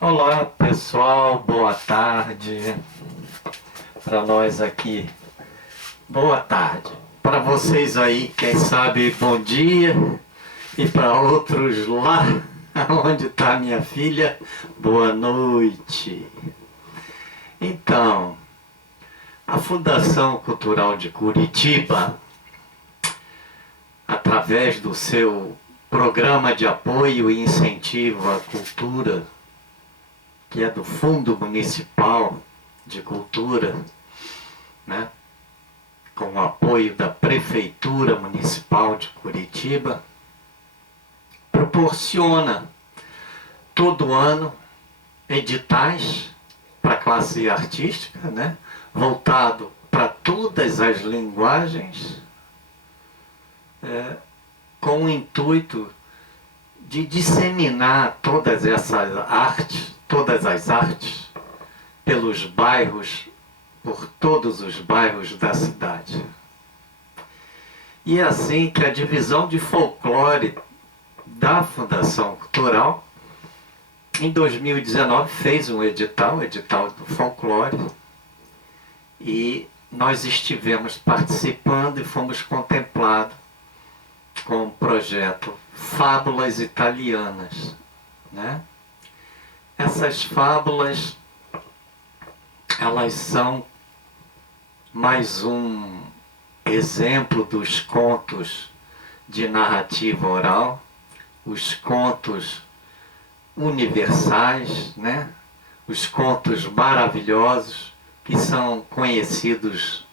Olá pessoal, boa tarde. Para nós aqui, boa tarde. Para vocês aí, quem sabe, bom dia. E para outros lá, onde está minha filha, boa noite. Então, a Fundação Cultural de Curitiba, através do seu programa de apoio e incentivo à cultura, que é do Fundo Municipal de Cultura, né, com o apoio da Prefeitura Municipal de Curitiba, proporciona todo ano editais para a classe artística, né, voltado para todas as linguagens, com o intuito de disseminar todas as artes pelos bairros, por todos os bairros da cidade. E é assim que a divisão de folclore da Fundação Cultural, em 2019, fez um edital do folclore, e nós estivemos participando e fomos contemplados com o projeto Fábulas Italianas, né? Essas fábulas, elas são mais um exemplo dos contos de narrativa oral, os contos universais, né? Os contos maravilhosos que são conhecidos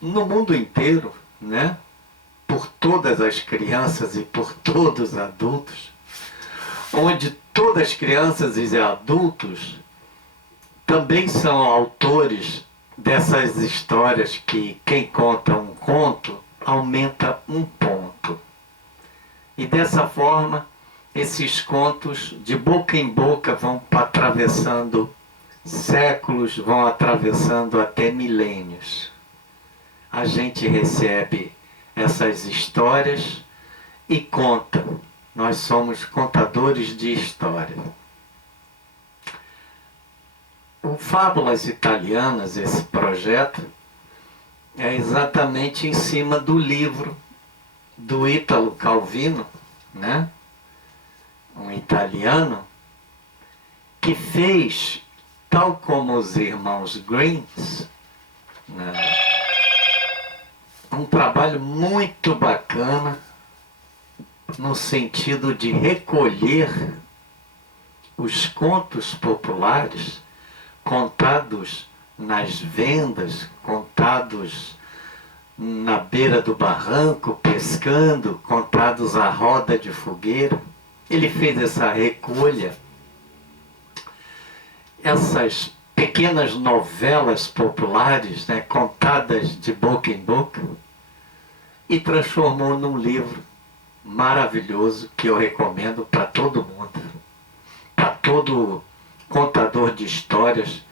no mundo inteiro, né? Por todas as crianças e por todos os adultos, onde todas as crianças e adultos também são autores dessas histórias que quem conta um conto aumenta um ponto. E dessa forma, esses contos de boca em boca vão atravessando séculos, vão atravessando até milênios. A gente recebe essas histórias e conta. Nós somos contadores de história. O Fábulas Italianas, esse projeto, é exatamente em cima do livro do Ítalo Calvino, né? Um italiano que fez, tal como os irmãos Grimm, né, um trabalho muito bacana no sentido de recolher os contos populares contados nas vendas, contados na beira do barranco, pescando, contados à roda de fogueira. Ele fez essa recolha, essas pequenas novelas populares, né, contadas de boca em boca, e transformou num livro maravilhoso que eu recomendo para todo mundo, para todo contador de histórias,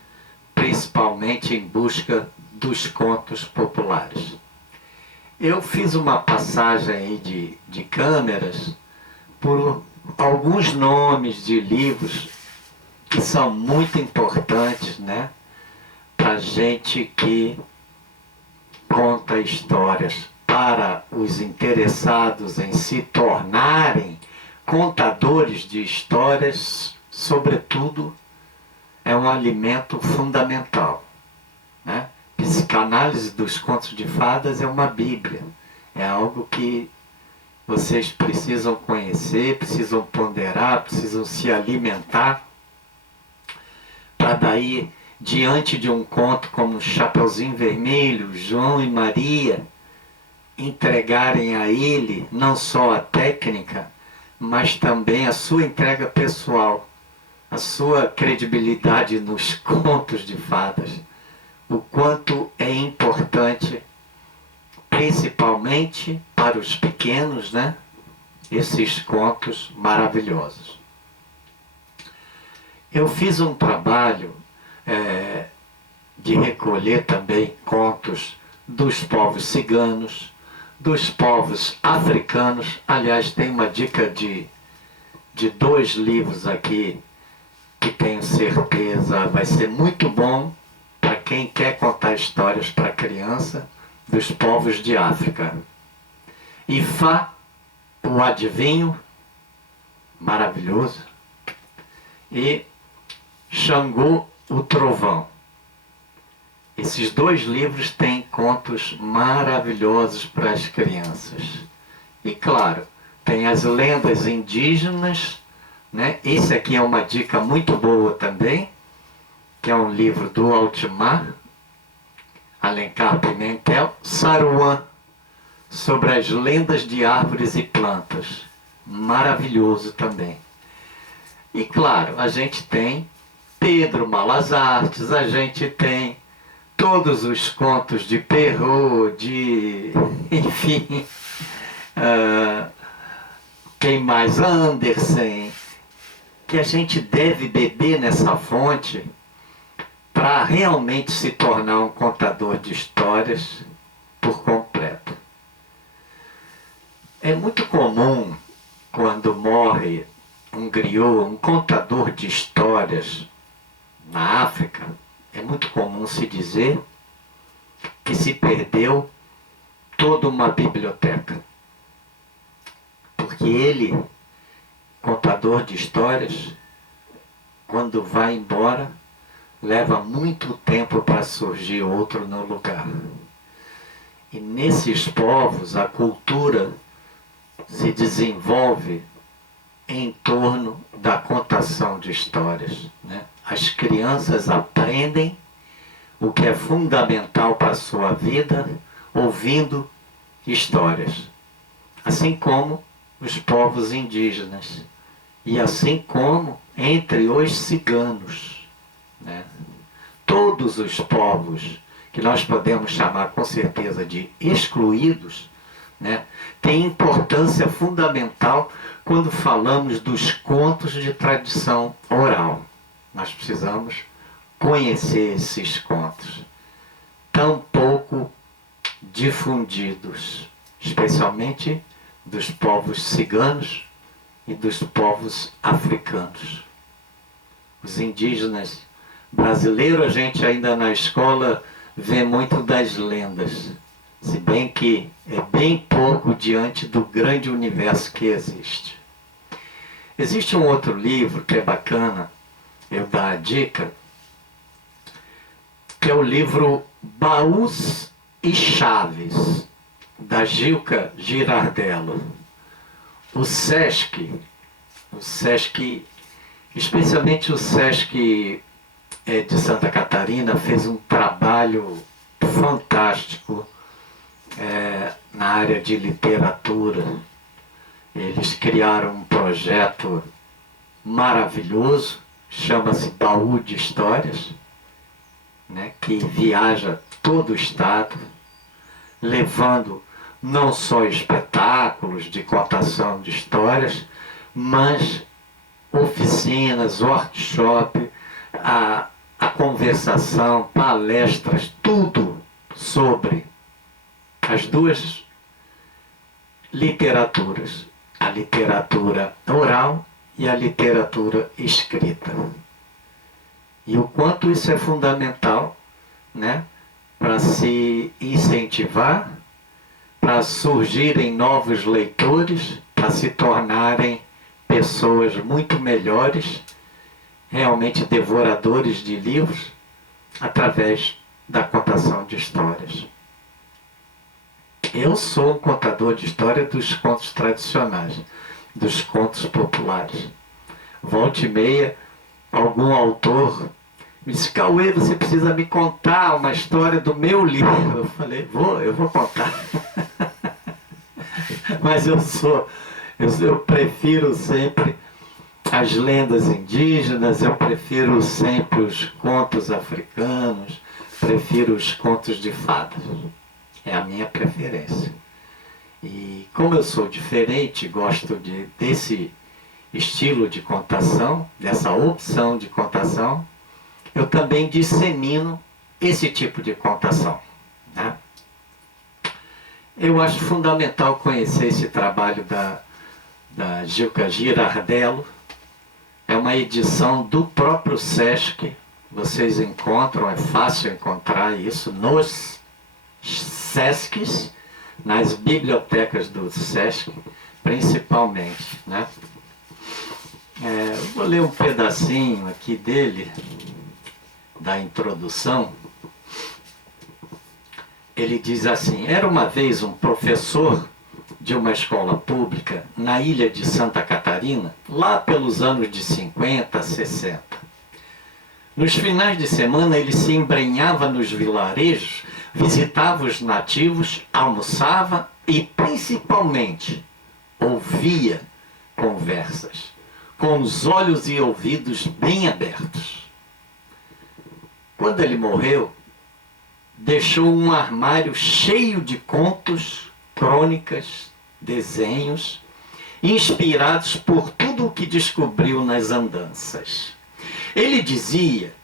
principalmente em busca dos contos populares. Eu fiz uma passagem aí de câmeras por alguns nomes de livros que são muito importantes, né, para gente que conta histórias, para os interessados em se tornarem contadores de histórias, sobretudo, é um alimento fundamental, né? Psicanálise dos contos de fadas é uma bíblia, é algo que vocês precisam conhecer, precisam ponderar, precisam se alimentar, para daí, diante de um conto como Chapeuzinho Vermelho, João e Maria, entregarem a ele não só a técnica, mas também a sua entrega pessoal, a sua credibilidade nos contos de fadas, o quanto é importante, principalmente para os pequenos, né, esses contos maravilhosos. Eu fiz um trabalho de recolher também contos dos povos ciganos, dos povos africanos. Aliás, tem uma dica de dois livros aqui que tenho certeza vai ser muito bom para quem quer contar histórias para criança dos povos de África. Ifá, o adivinho, maravilhoso, e Xangô, o trovão. Esses dois livros têm contos maravilhosos para as crianças. E claro, tem as lendas indígenas, né? Esse aqui é uma dica muito boa também, que é um livro do Altimar Alencar Pimentel, Saruã, sobre as lendas de árvores e plantas. Maravilhoso também. E claro, a gente tem Pedro Malas Artes, a gente tem todos os contos de Perrault, enfim, quem mais? Andersen, que a gente deve beber nessa fonte para realmente se tornar um contador de histórias por completo. É muito comum, quando morre um griot, um contador de histórias na África, é muito comum se dizer que se perdeu toda uma biblioteca. Porque ele, contador de histórias, quando vai embora, leva muito tempo para surgir outro no lugar. E nesses povos, a cultura se desenvolve em torno da contação de histórias, né? As crianças aprendem o que é fundamental para a sua vida ouvindo histórias. Assim como os povos indígenas. E assim como entre os ciganos, né? Todos os povos que nós podemos chamar com certeza de excluídos, né, têm importância fundamental quando falamos dos contos de tradição oral. Nós precisamos conhecer esses contos, tão pouco difundidos, especialmente dos povos ciganos e dos povos africanos. Os indígenas brasileiros, a gente ainda na escola vê muito das lendas, se bem que é bem pouco diante do grande universo que existe. Existe um outro livro que é bacana, eu dar a dica, que é o livro Baús e Chaves, da Gilca Girardello. O Sesc, especialmente o Sesc de Santa Catarina, fez um trabalho fantástico na área de literatura. Eles criaram um projeto maravilhoso, chama-se Baú de Histórias, né, que viaja todo o estado, levando não só espetáculos de contação de histórias, mas oficinas, workshop, a conversação, palestras, tudo sobre as duas literaturas, a literatura oral e a literatura escrita. E o quanto isso é fundamental, né, para se incentivar, para surgirem novos leitores, para se tornarem pessoas muito melhores, realmente devoradores de livros, através da contação de histórias. Eu sou um contador de história dos contos tradicionais, dos contos populares. Volta e meia, algum autor me disse: Cauê, você precisa me contar uma história do meu livro. Eu falei: eu vou contar. Mas eu prefiro sempre as lendas indígenas, eu prefiro sempre os contos africanos, prefiro os contos de fadas. É a minha preferência. E como eu sou diferente, gosto desse estilo de contação, dessa opção de contação, eu também dissemino esse tipo de contação, né? Eu acho fundamental conhecer esse trabalho da Gilca Girardello. É uma edição do próprio Sesc. Vocês encontram, é fácil encontrar isso nos Sescs, nas bibliotecas do Sesc, principalmente, né? Vou ler um pedacinho aqui dele, da introdução. Ele diz assim: era uma vez um professor de uma escola pública na ilha de Santa Catarina, lá pelos anos de 50, 60. Nos finais de semana ele se embrenhava nos vilarejos, visitava os nativos, almoçava e principalmente ouvia conversas, com os olhos e ouvidos bem abertos. Quando ele morreu, deixou um armário cheio de contos, crônicas, desenhos, inspirados por tudo o que descobriu nas andanças. Ele dizia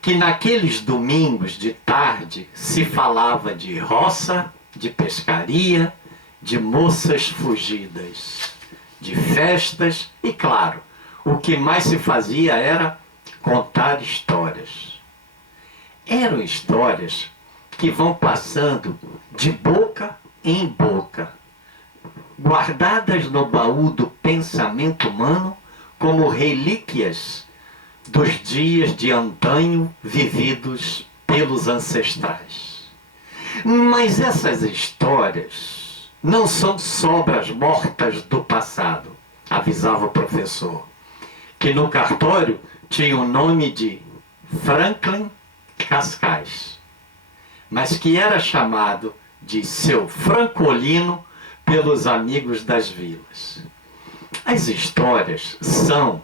que naqueles domingos de tarde se falava de roça, de pescaria, de moças fugidas, de festas e, claro, o que mais se fazia era contar histórias. Eram histórias que vão passando de boca em boca, guardadas no baú do pensamento humano como relíquias dos dias de antanho vividos pelos ancestrais. Mas essas histórias não são sobras mortas do passado, avisava o professor, que no cartório tinha o nome de Franklin Cascais, mas que era chamado de seu Francolino pelos amigos das vilas. As histórias são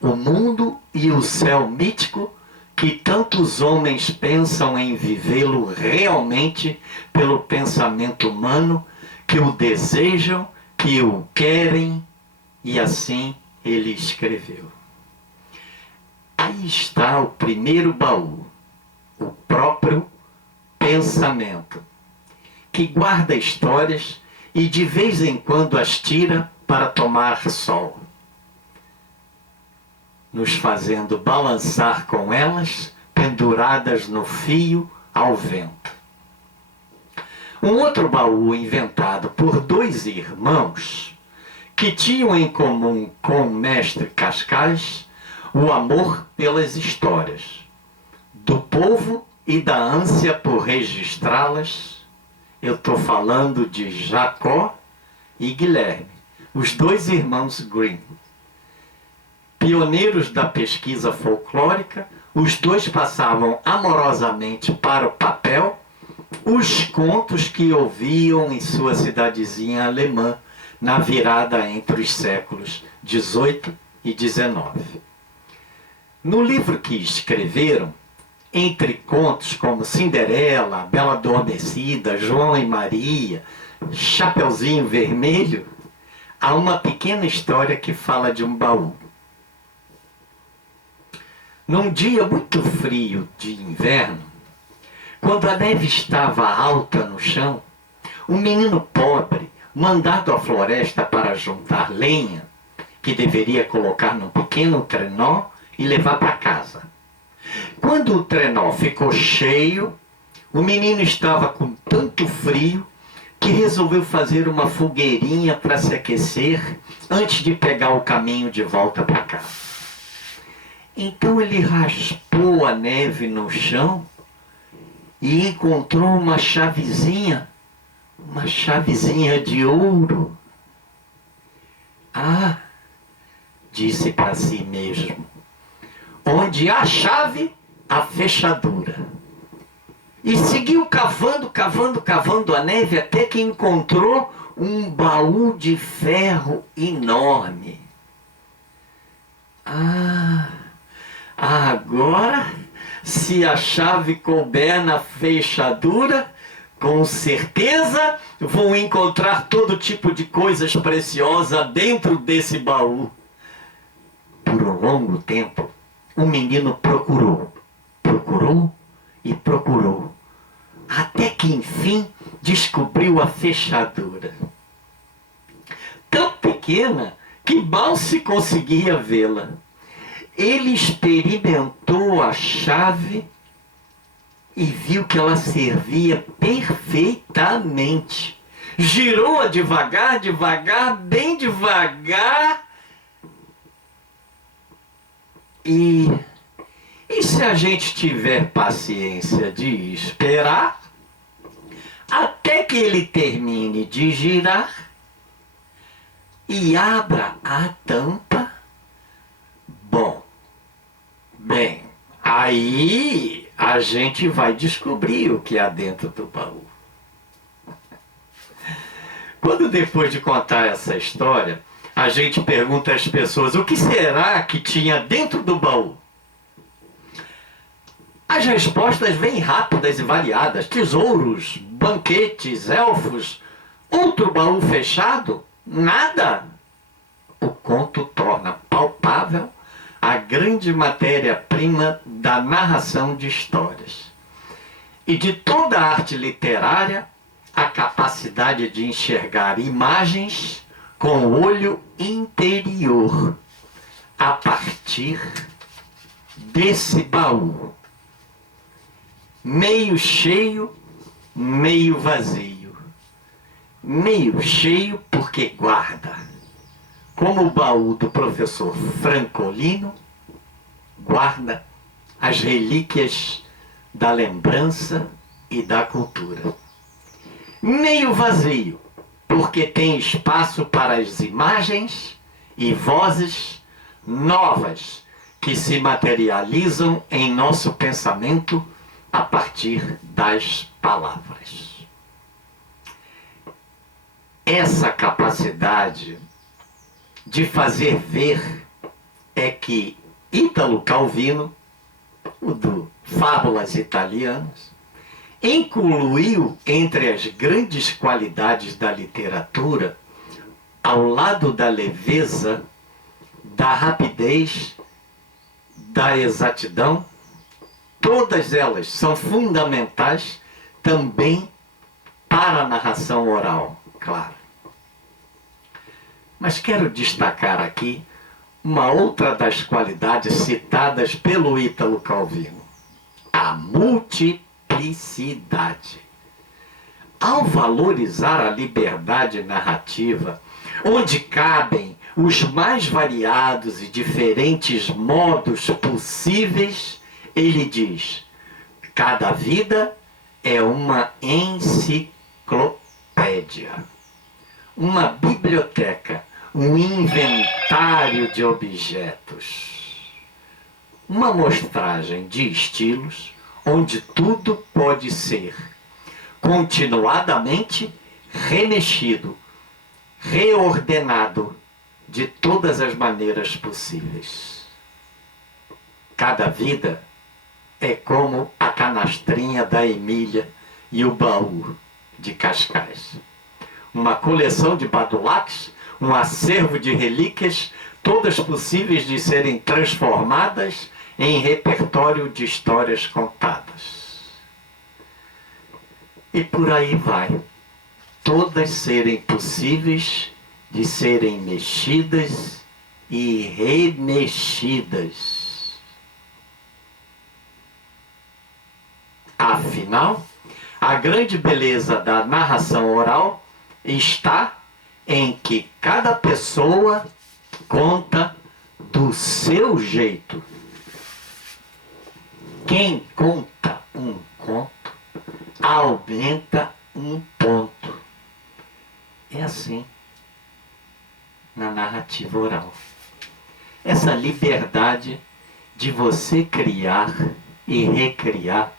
o mundo e o céu mítico que tantos homens pensam em vivê-lo realmente pelo pensamento humano, que o desejam, que o querem, e assim ele escreveu. Aí está o primeiro baú, o próprio pensamento, que guarda histórias e de vez em quando as tira para tomar sol, nos fazendo balançar com elas, penduradas no fio ao vento. Um outro baú inventado por dois irmãos que tinham em comum com o mestre Cascais o amor pelas histórias do povo e da ânsia por registrá-las. Eu estou falando de Jacó e Guilherme, os dois irmãos Grimm. Pioneiros da pesquisa folclórica, os dois passavam amorosamente para o papel os contos que ouviam em sua cidadezinha alemã na virada entre os séculos XVIII e XIX. No livro que escreveram, entre contos como Cinderela, Bela Adormecida, João e Maria, Chapeuzinho Vermelho, há uma pequena história que fala de um baú. Num dia muito frio de inverno, quando a neve estava alta no chão, um menino pobre, mandado à floresta para juntar lenha, que deveria colocar num pequeno trenó e levar para casa. Quando o trenó ficou cheio, o menino estava com tanto frio que resolveu fazer uma fogueirinha para se aquecer antes de pegar o caminho de volta para casa. Então ele raspou a neve no chão e encontrou uma chavezinha de ouro. Ah, disse para si mesmo, onde há chave, há fechadura. E seguiu cavando a neve até que encontrou um baú de ferro enorme. Ah, agora, se a chave couber na fechadura, com certeza vou encontrar todo tipo de coisas preciosas dentro desse baú. Por um longo tempo, o menino procurou e procurou, até que enfim descobriu a fechadura. Tão pequena que mal se conseguia vê-la. Ele experimentou a chave e viu que ela servia perfeitamente. Girou-a devagar, devagar, bem devagar. E se a gente tiver paciência de esperar, até que ele termine de girar e abra a tampa, bem, aí a gente vai descobrir o que há dentro do baú. Quando depois de contar essa história, a gente pergunta às pessoas o que será que tinha dentro do baú? As respostas vêm rápidas e variadas. Tesouros, banquetes, elfos, outro baú fechado? Nada. O conto torna palpável a grande matéria-prima da narração de histórias. E de toda a arte literária, a capacidade de enxergar imagens com o olho interior, a partir desse baú. Meio cheio, meio vazio. Meio cheio porque guarda, como o baú do professor Francolino guarda as relíquias da lembrança e da cultura. Meio vazio, porque tem espaço para as imagens e vozes novas que se materializam em nosso pensamento a partir das palavras. Essa capacidade de fazer ver é que Ítalo Calvino, o do Fábulas Italianas, incluiu entre as grandes qualidades da literatura, ao lado da leveza, da rapidez, da exatidão. Todas elas são fundamentais também para a narração oral, claro. Mas quero destacar aqui uma outra das qualidades citadas pelo Ítalo Calvino: a multiplicidade. Ao valorizar a liberdade narrativa, onde cabem os mais variados e diferentes modos possíveis, ele diz: cada vida é uma enciclopédia, uma biblioteca, um inventário de objetos, uma amostragem de estilos onde tudo pode ser continuadamente remexido, reordenado de todas as maneiras possíveis. Cada vida é como a canastrinha da Emília e o baú de Cascais. Uma coleção de badulaques, um acervo de relíquias, todas possíveis de serem transformadas em repertório de histórias contadas. E por aí vai. Todas serem possíveis de serem mexidas e remexidas. Afinal, a grande beleza da narração oral está em que cada pessoa conta do seu jeito. Quem conta um conto aumenta um ponto. É assim na narrativa oral. Essa liberdade de você criar e recriar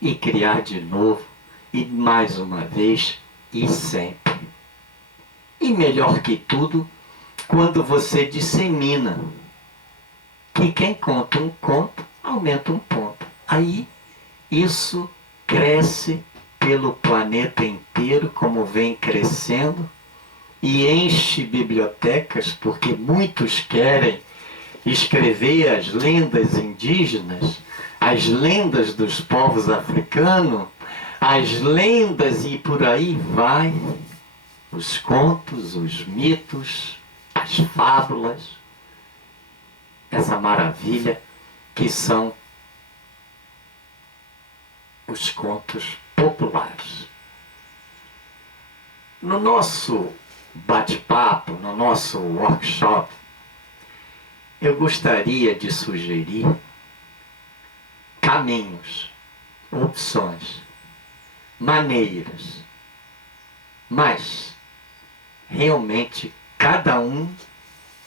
e criar de novo e mais uma vez e sempre. E melhor que tudo, quando você dissemina que quem conta um conto aumenta um ponto. Aí isso cresce pelo planeta inteiro, como vem crescendo, e enche bibliotecas, porque muitos querem escrever as lendas indígenas, as lendas dos povos africanos, as lendas e por aí vai, os contos, os mitos, as fábulas. essa maravilha que são os contos populares. No nosso bate-papo, no nosso workshop, eu gostaria de sugerir caminhos, opções, maneiras, mas realmente cada um,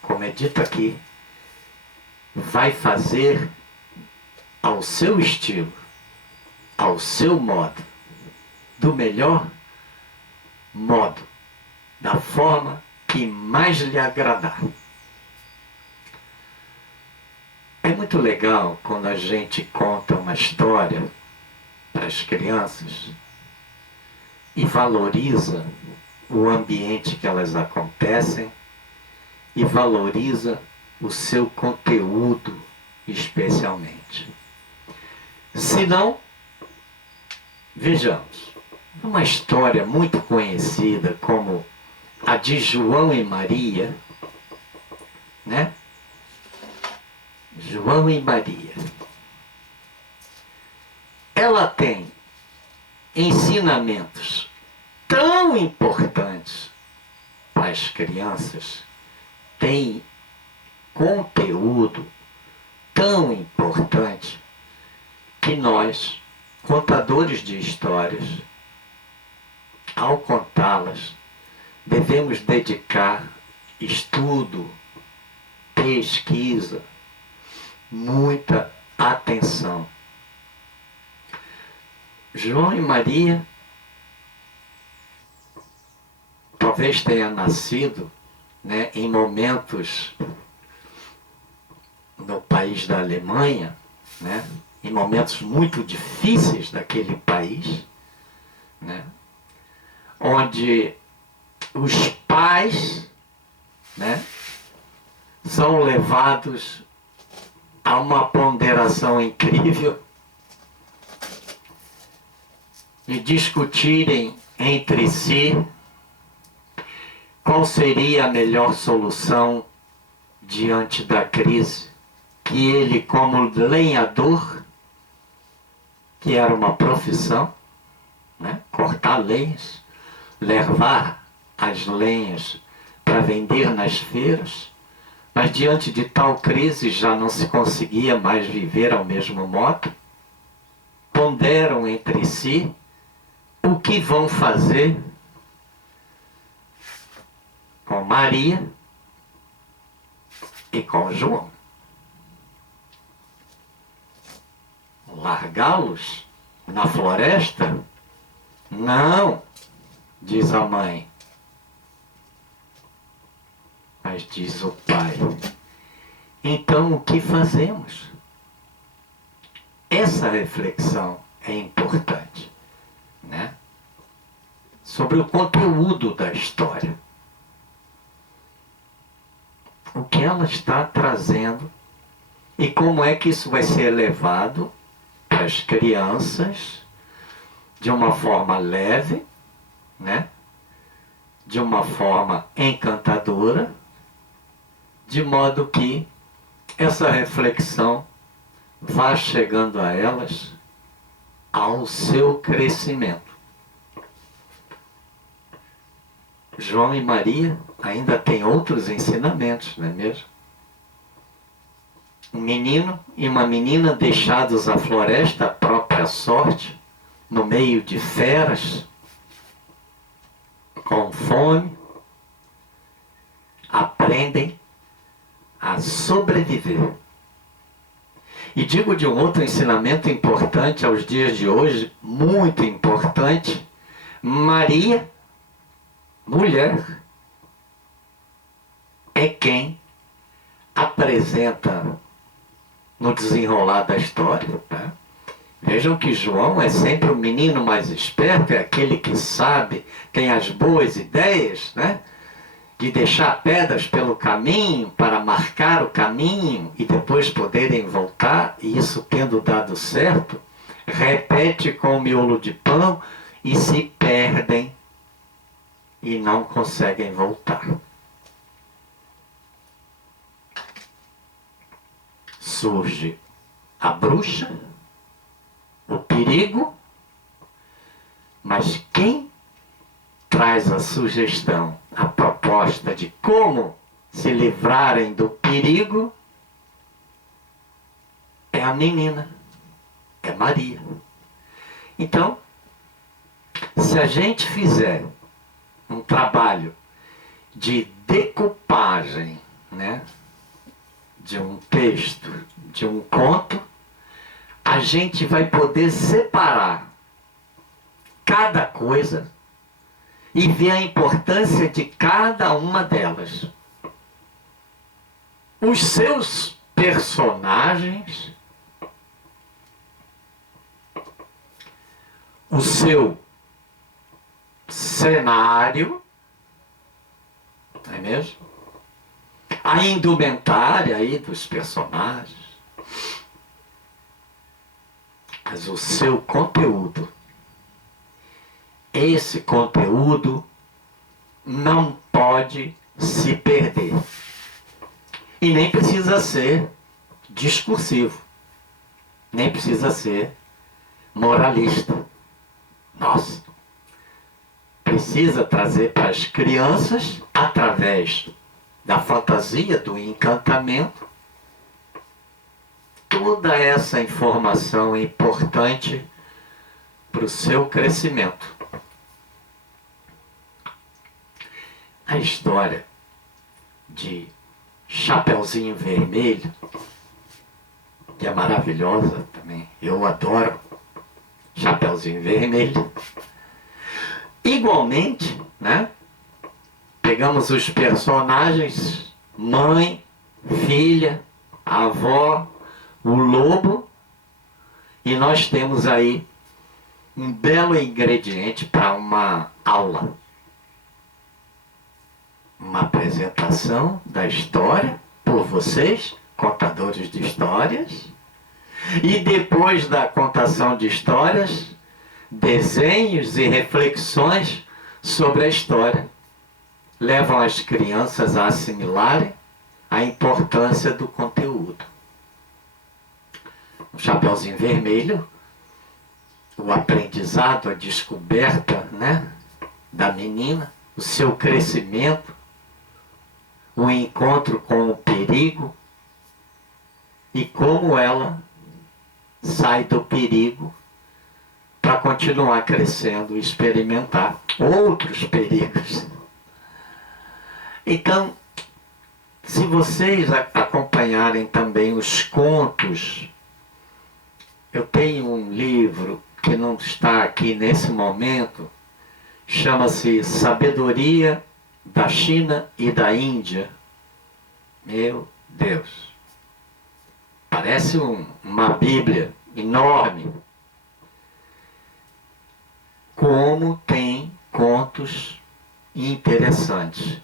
como é dito aqui, vai fazer ao seu estilo, ao seu modo, do melhor modo, da forma que mais lhe agradar. É muito legal quando a gente conta uma história para as crianças e valoriza o ambiente que elas acontecem e valoriza o seu conteúdo especialmente. Se não, vejamos, uma história muito conhecida como a de João e Maria, né? João e Maria. Ela tem ensinamentos tão importantes para as crianças, tem conteúdo tão importante que nós, contadores de histórias, ao contá-las, devemos dedicar estudo, pesquisa, muita atenção. João e Maria talvez tenha nascido, né, em momentos no país da Alemanha, né, em momentos muito difíceis daquele país, né, onde os pais, né, são levados a uma ponderação incrível de discutirem entre si qual seria a melhor solução diante da crise que ele, como lenhador, que era uma profissão, né, cortar lenhas, levar as lenhas para vender nas feiras, mas diante de tal crise já não se conseguia mais viver ao mesmo modo, ponderam entre si o que vão fazer com Maria e com João. Largá-los na floresta? Não, diz a mãe. Mas diz o pai. Então o que fazemos? Essa reflexão é importante, né? Sobre o conteúdo da história. O que ela está trazendo e como é que isso vai ser levado para as crianças de uma forma leve, né? De uma forma encantadora, de modo que essa reflexão vá chegando a elas ao seu crescimento. João e Maria ainda têm outros ensinamentos, não é mesmo? Um menino e uma menina deixados à floresta à própria sorte, no meio de feras, com fome, aprendem a sobreviver. E digo de um outro ensinamento importante aos dias de hoje, muito importante: Maria, mulher, é quem apresenta no desenrolar da história, tá? Vejam que João é sempre o menino mais esperto, é aquele que sabe, tem as boas ideias, né? De deixar pedras pelo caminho para marcar o caminho e depois poderem voltar, e isso tendo dado certo, repete com o miolo de pão e se perdem e não conseguem voltar. surge a bruxa, o perigo, mas quem traz a sugestão, a proposta de como se livrarem do perigo é a menina, é Maria. Então, se a gente fizer um trabalho de decupagem, né, de um texto, de um conto, a gente vai poder separar cada coisa e ver a importância de cada uma delas. Os seus personagens, o seu cenário, não é mesmo? A indumentária aí dos personagens, mas o seu conteúdo. Esse conteúdo não pode se perder. E nem precisa ser discursivo, nem precisa ser moralista. Nossa, precisa trazer para as crianças, através da fantasia, do encantamento, toda essa informação importante para o seu crescimento. A história de Chapeuzinho Vermelho, que é maravilhosa também, eu adoro Chapeuzinho Vermelho. Igualmente, né? Pegamos os personagens, mãe, filha, avó, o lobo, e nós temos aí um belo ingrediente para uma aula. Uma apresentação da história por vocês, contadores de histórias, e depois da contação de histórias, desenhos e reflexões sobre a história levam as crianças a assimilarem a importância do conteúdo. O Chapeuzinho Vermelho, o aprendizado, a descoberta, né, da menina, o seu crescimento, o encontro com o perigo e como ela sai do perigo para continuar crescendo e experimentar outros perigos. Então, se vocês acompanharem também os contos, eu tenho um livro que não está aqui nesse momento, chama-se Sabedoria da China e da Índia. Meu Deus! Parece uma Bíblia enorme. Como tem contos interessantes.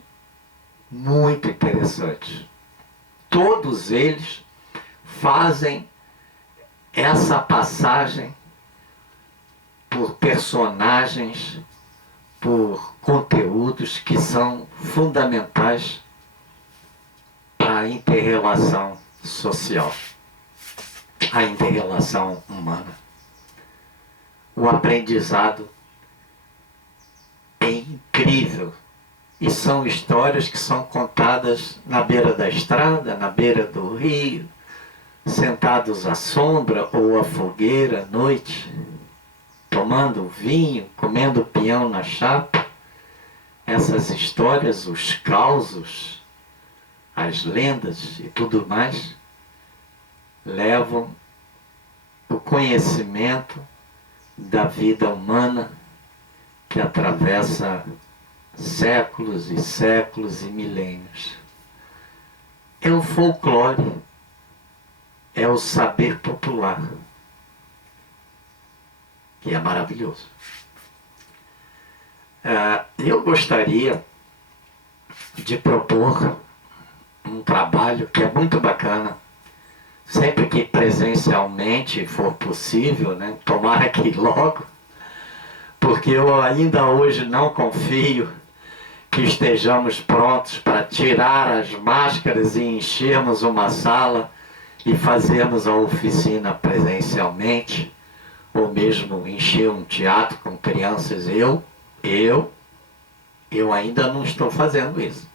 Muito interessantes. Todos eles fazem essa passagem por personagens, por conteúdos que são fundamentais para a inter-relação social, a inter-relação humana. O aprendizado é incrível. E são histórias que são contadas na beira da estrada, na beira do rio, sentados à sombra ou à fogueira à noite, tomando vinho, comendo pinhão na chapa. Essas histórias, os causos, as lendas e tudo mais, levam o conhecimento da vida humana que atravessa séculos e séculos e milênios. É o folclore, é o saber popular, que é maravilhoso. Eu gostaria de propor um trabalho que é muito bacana, sempre que presencialmente for possível, né? Tomara que logo, porque eu ainda hoje não confio que estejamos prontos para tirar as máscaras e enchermos uma sala e fazermos a oficina presencialmente, ou mesmo encher um teatro com crianças, eu ainda não estou fazendo isso.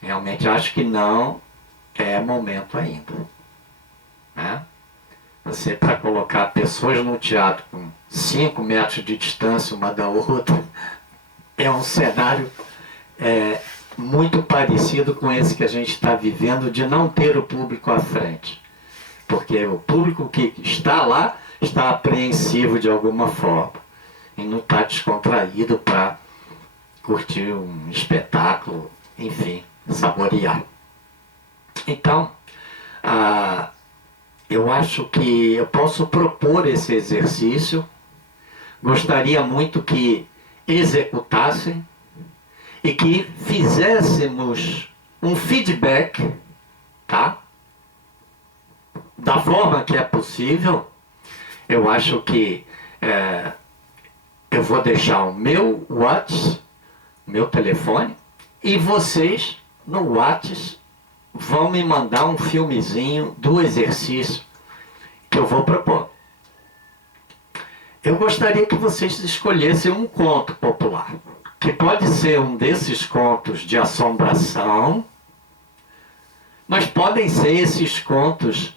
Realmente acho que não é momento ainda. Né? Você, para colocar pessoas no teatro com 5 metros de distância uma da outra, é um cenário muito parecido com esse que a gente está vivendo, de não ter o público à frente. Porque o público que está lá está apreensivo de alguma forma e não está descontraído para curtir um espetáculo, enfim, saborear. Então, eu acho que eu posso propor esse exercício, gostaria muito que executassem e que fizéssemos um feedback, tá? Da forma que é possível. Eu acho que eu vou deixar o meu WhatsApp, meu telefone, e vocês no WhatsApp vão me mandar um filmezinho do exercício que eu vou propor. Eu gostaria que vocês escolhessem um conto popular, que pode ser um desses contos de assombração, mas podem ser esses contos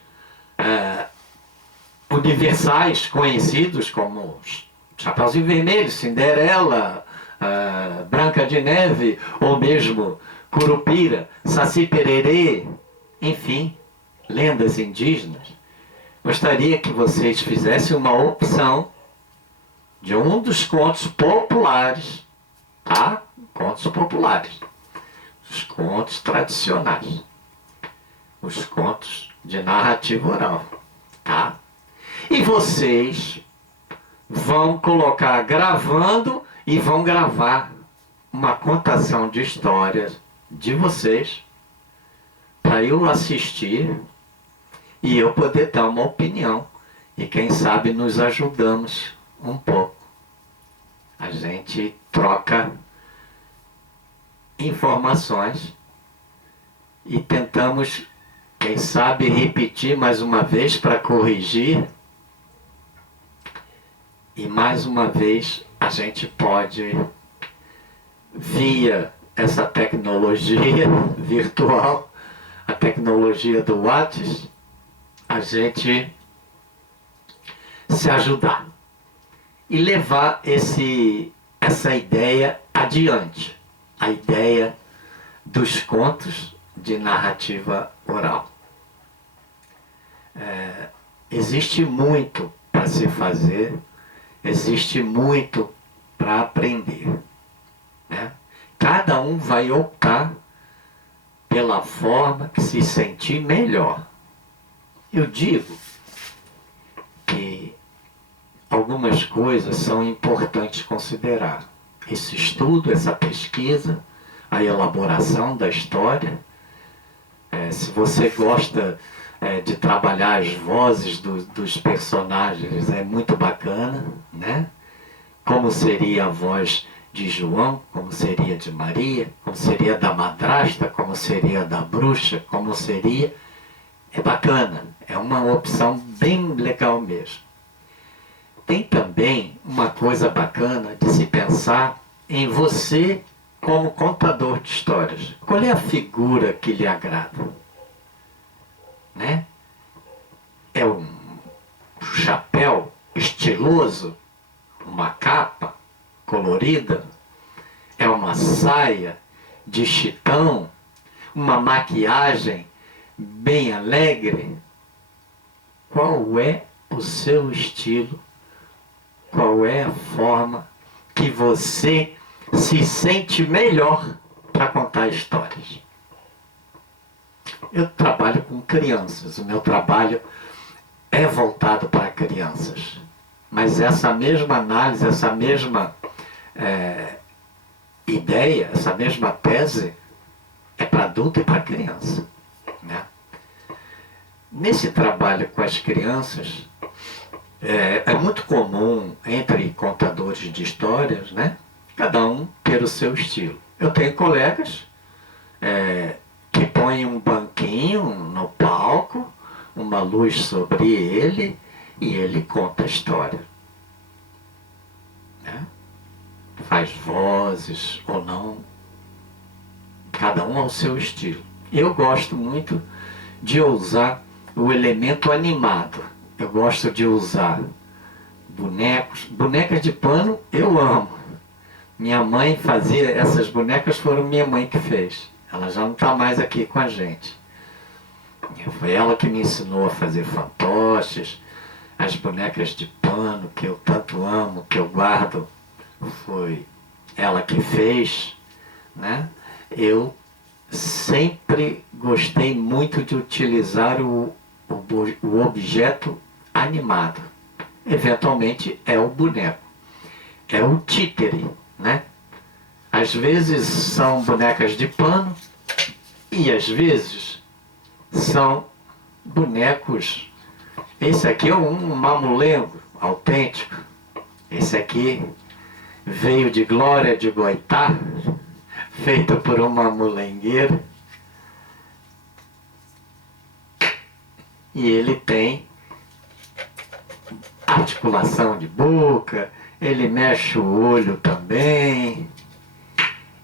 universais, conhecidos como os Chapeuzinho Vermelho, Cinderela, Branca de Neve, ou mesmo Curupira, Saci Pererê, enfim, lendas indígenas. Gostaria que vocês fizessem uma opção de um dos contos populares, tá? Contos populares, os contos tradicionais, os contos de narrativa oral, tá? E vocês vão colocar gravando e vão gravar uma contação de histórias de vocês para eu assistir e eu poder dar uma opinião. E quem sabe nos ajudamos um pouco. A gente troca informações e tentamos, quem sabe, repetir mais uma vez para corrigir. E mais uma vez a gente pode, via essa tecnologia virtual, a tecnologia do WhatsApp, a gente se ajudar e levar essa ideia adiante, a ideia dos contos de narrativa oral. Existe muito para se fazer, existe muito para aprender. Né? Cada um vai optar pela forma que se sentir melhor. Eu digo que algumas coisas são importantes considerar. Esse estudo, essa pesquisa, a elaboração da história. Se você gosta de trabalhar as vozes dos personagens, é muito bacana, né? Como seria a voz de João, como seria de Maria, como seria da madrasta, como seria da bruxa, como seria... É bacana, é uma opção bem legal mesmo. Tem também uma coisa bacana de se pensar em você como contador de histórias. Qual é a figura que lhe agrada? Né? É um chapéu estiloso, uma capa colorida, é uma saia de chitão, uma maquiagem bem alegre? Qual é o seu estilo? Qual é a forma que você se sente melhor para contar histórias? Eu trabalho com crianças, o meu trabalho é voltado para crianças. Mas essa mesma análise, essa mesma ideia, essa mesma tese é para adulto e para criança. Né? Nesse trabalho com as crianças, é muito comum entre contadores de histórias, né? Cada um ter o seu estilo. Eu tenho colegas que põem um banquinho no palco uma luz sobre ele e ele conta a história. Né? Faz vozes ou não, cada um ao seu estilo. Eu gosto muito de usar o elemento animado. Eu gosto de usar bonecas de pano, eu amo. Minha mãe fazia, essas bonecas foram minha mãe que fez. Ela já não está mais aqui com a gente. Foi ela que me ensinou a fazer fantoches, as bonecas de pano que eu tanto amo, que eu guardo, foi ela que fez, né? Eu sempre gostei muito de utilizar o objeto animado. Eventualmente é o boneco, é o títere, né? Às vezes são bonecas de pano e às vezes são bonecos. Esse aqui é um mamulengo autêntico. Esse aqui veio de Glória de Goitá, feito por uma mulengueira. E ele tem articulação de boca, ele mexe o olho também.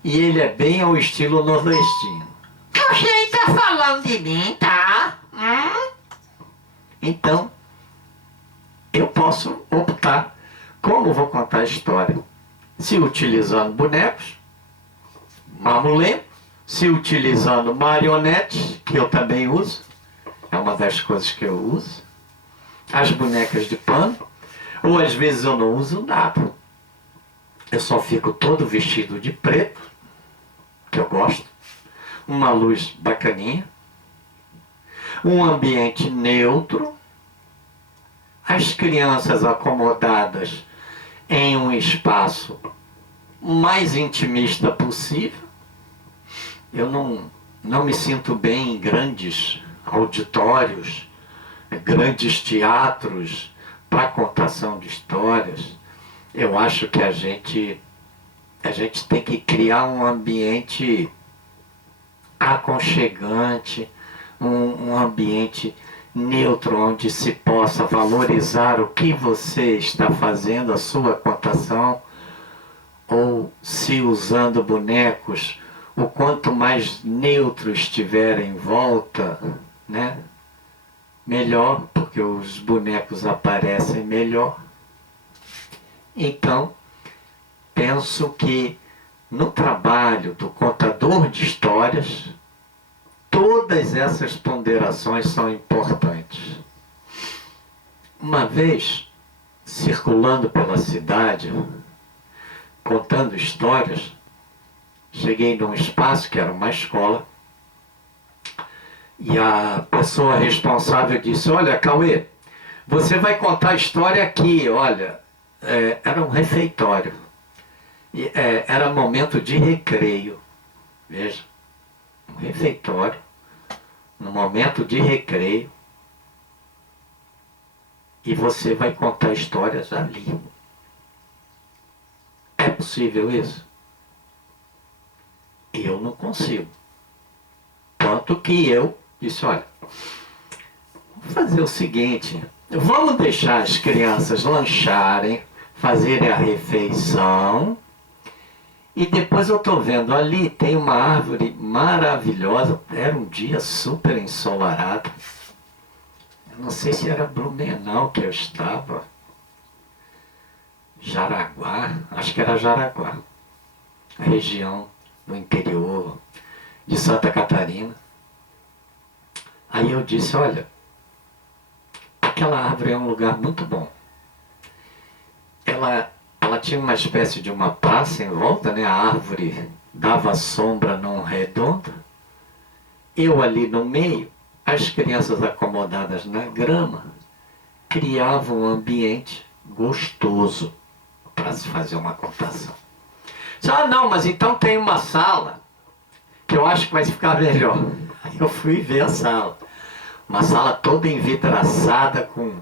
E ele é bem ao estilo nordestino. Você tá falando de mim, tá? Então, eu posso optar como vou contar a história. Se utilizando bonecos, mamulengo, se utilizando marionetes, que eu também uso, é uma das coisas que eu uso, as bonecas de pano, ou às vezes eu não uso nada. Eu só fico todo vestido de preto, que eu gosto, uma luz bacaninha, um ambiente neutro, as crianças acomodadas em um espaço mais intimista possível. Eu não me sinto bem em grandes auditórios, grandes teatros para contação de histórias. Eu acho que a gente tem que criar um ambiente aconchegante, um ambiente neutro, onde se possa valorizar o que você está fazendo, a sua contação, ou se usando bonecos, o quanto mais neutro estiver em volta, né? Melhor, porque os bonecos aparecem melhor. Então, penso que no trabalho do contador de histórias, todas essas ponderações são importantes. Uma vez, circulando pela cidade, contando histórias, cheguei num espaço que era uma escola, e a pessoa responsável disse: olha, Cauê, você vai contar a história aqui, olha. Era um refeitório. Era momento de recreio. Veja, um refeitório, no momento de recreio, e você vai contar histórias ali. É possível isso? Eu não consigo. Tanto que eu disse: olha, vou fazer o seguinte, vamos deixar as crianças lancharem, fazerem a refeição, e depois eu estou vendo ali, tem uma árvore maravilhosa, era um dia super ensolarado, eu não sei se era Blumenau que eu estava, Jaraguá, acho que era Jaraguá, a região do interior de Santa Catarina. Aí eu disse: olha, aquela árvore é um lugar muito bom. Ela tinha uma espécie de uma praça em volta, né? A árvore dava sombra num redondo. Eu ali no meio, as crianças acomodadas na grama, criavam um ambiente gostoso para se fazer uma contação. Ah, não, mas então tem uma sala que eu acho que vai ficar melhor. Aí eu fui ver a sala. Uma sala toda envidraçada, com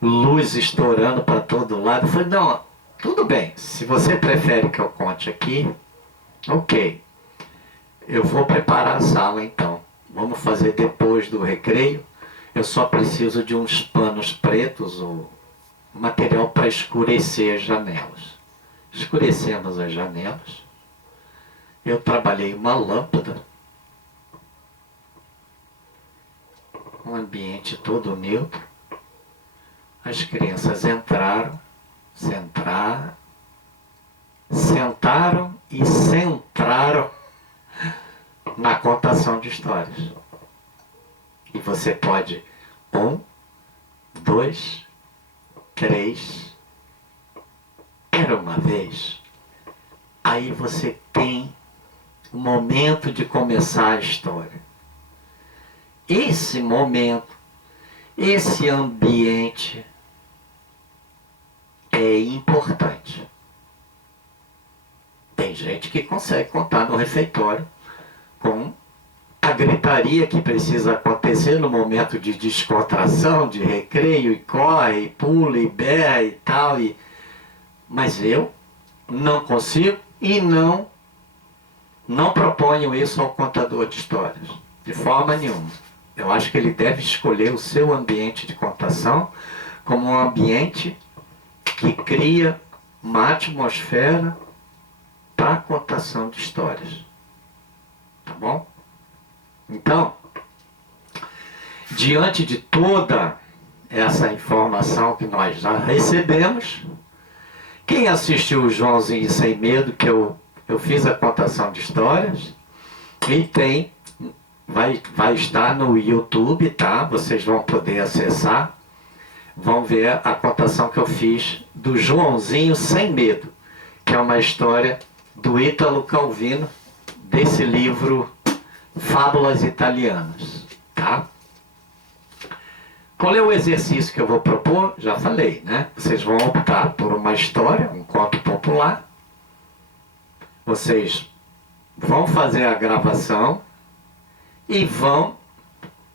luz estourando para todo lado. Eu falei: não, tudo bem, se você prefere que eu conte aqui, ok. Eu vou preparar a sala então. Vamos fazer depois do recreio. Eu só preciso de uns panos pretos ou material para escurecer as janelas. Escurecemos as janelas. Eu trabalhei uma lâmpada. Um ambiente todo neutro. As crianças entraram, sentaram e centraram na contação de histórias. E você pode 1, 2, 3. Era uma vez. Aí você tem o momento de começar a história. Esse momento, esse ambiente é importante. Tem gente que consegue contar no refeitório com a gritaria que precisa acontecer no momento de descontração, de recreio, e corre, e pula, e berra e tal. Mas eu não consigo e não proponho isso ao contador de histórias, de forma nenhuma. Eu acho que ele deve escolher o seu ambiente de contação como um ambiente que cria uma atmosfera para a contação de histórias. Tá bom? Então, diante de toda essa informação que nós já recebemos, quem assistiu o Joãozinho Sem Medo, que eu fiz a contação de histórias, e vai estar no YouTube, tá? Vocês vão poder acessar, vão ver a contação que eu fiz do Joãozinho Sem Medo, que é uma história do Ítalo Calvino, desse livro Fábulas Italianas, tá? Qual é o exercício que eu vou propor? Já falei, né? Vocês vão optar por uma história, um conto popular. Vocês vão fazer a gravação e vão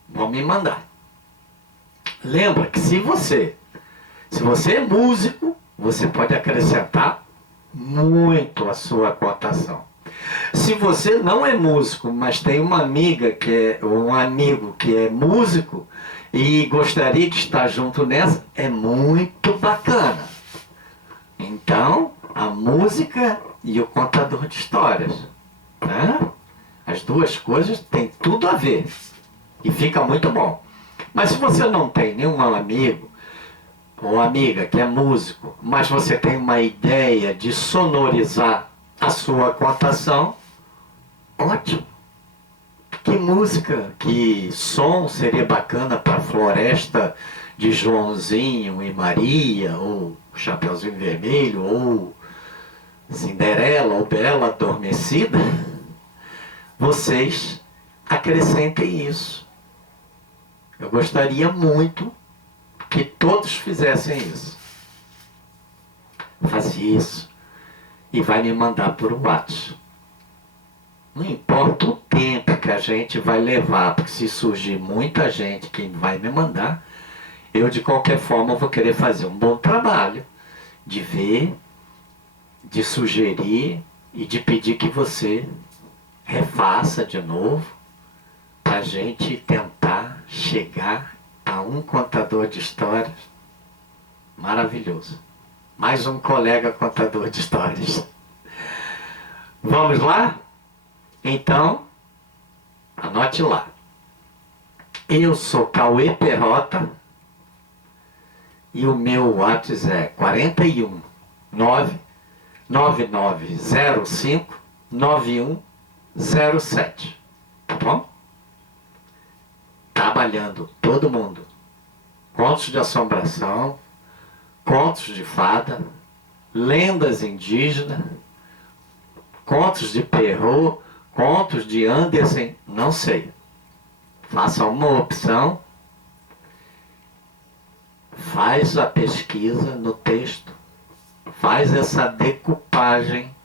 me mandar. Lembra que se você é músico, você pode acrescentar muito a sua contação. Se você não é músico, mas tem uma amiga ou um amigo que é músico e gostaria de estar junto nessa, é muito bacana. Então, a música e o contador de histórias, né? As duas coisas têm tudo a ver e fica muito bom. Mas se você não tem nenhum amigo ou amiga que é músico, mas você tem uma ideia de sonorizar a sua contação, ótimo. Que música, que som seria bacana para a floresta de Joãozinho e Maria, ou Chapeuzinho Vermelho, ou Cinderela, ou Bela Adormecida? Vocês acrescentem isso. Eu gostaria muito que todos fizessem isso. Faz isso e vai me mandar por WhatsApp. Não importa o tempo que a gente vai levar, porque se surgir muita gente que vai me mandar, eu de qualquer forma vou querer fazer um bom trabalho de ver, de sugerir e de pedir que você refaça de novo para a gente tentar chegar a um contador de histórias maravilhoso. Mais um colega contador de histórias. Vamos lá? Então, anote lá. Eu sou Cauê Perrota e o meu WhatsApp é 41 99905 9107. Tá bom? Trabalhando todo mundo. Contos de assombração, contos de fada, lendas indígenas, contos de Perrault, contos de Andersen, não sei. Faça uma opção, faz a pesquisa no texto, faz essa decupagem.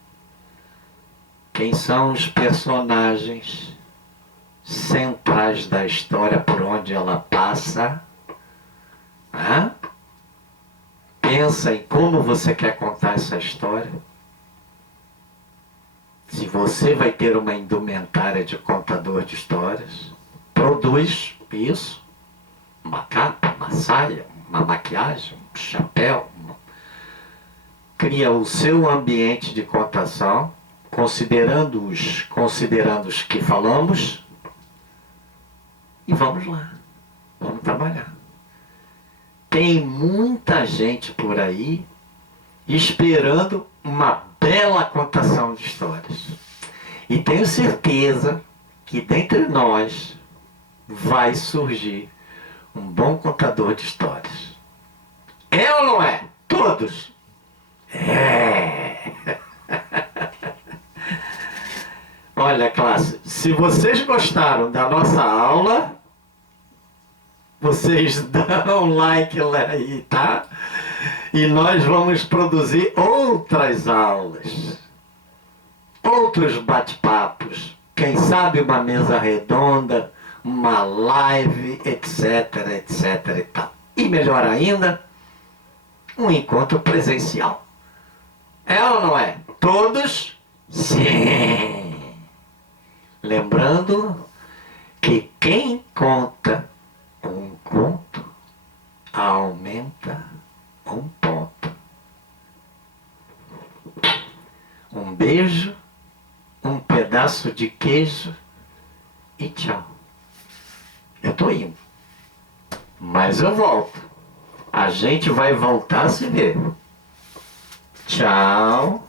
Quem são os personagens centrais da história por onde ela passa? Pensa em como você quer contar essa história. Se você vai ter uma indumentária de contador de histórias, produz isso, uma capa, uma saia, uma maquiagem, um chapéu. Cria o seu ambiente de contação, considerando os que falamos, e vamos lá, vamos trabalhar. Tem muita gente por aí esperando uma bela contação de histórias. E tenho certeza que dentre nós vai surgir um bom contador de histórias. É ou não é? Todos? É! Olha, classe, se vocês gostaram da nossa aula, vocês dão um like lá aí, tá? E nós vamos produzir outras aulas, outros bate-papos, quem sabe uma mesa redonda, uma live, etc, etc e tal. E melhor ainda, um encontro presencial. É ou não é? Todos? Sim! Lembrando que quem conta um conto aumenta um ponto. Um beijo, um pedaço de queijo e tchau. Eu tô indo. Mas eu volto. A gente vai voltar a se ver. Tchau.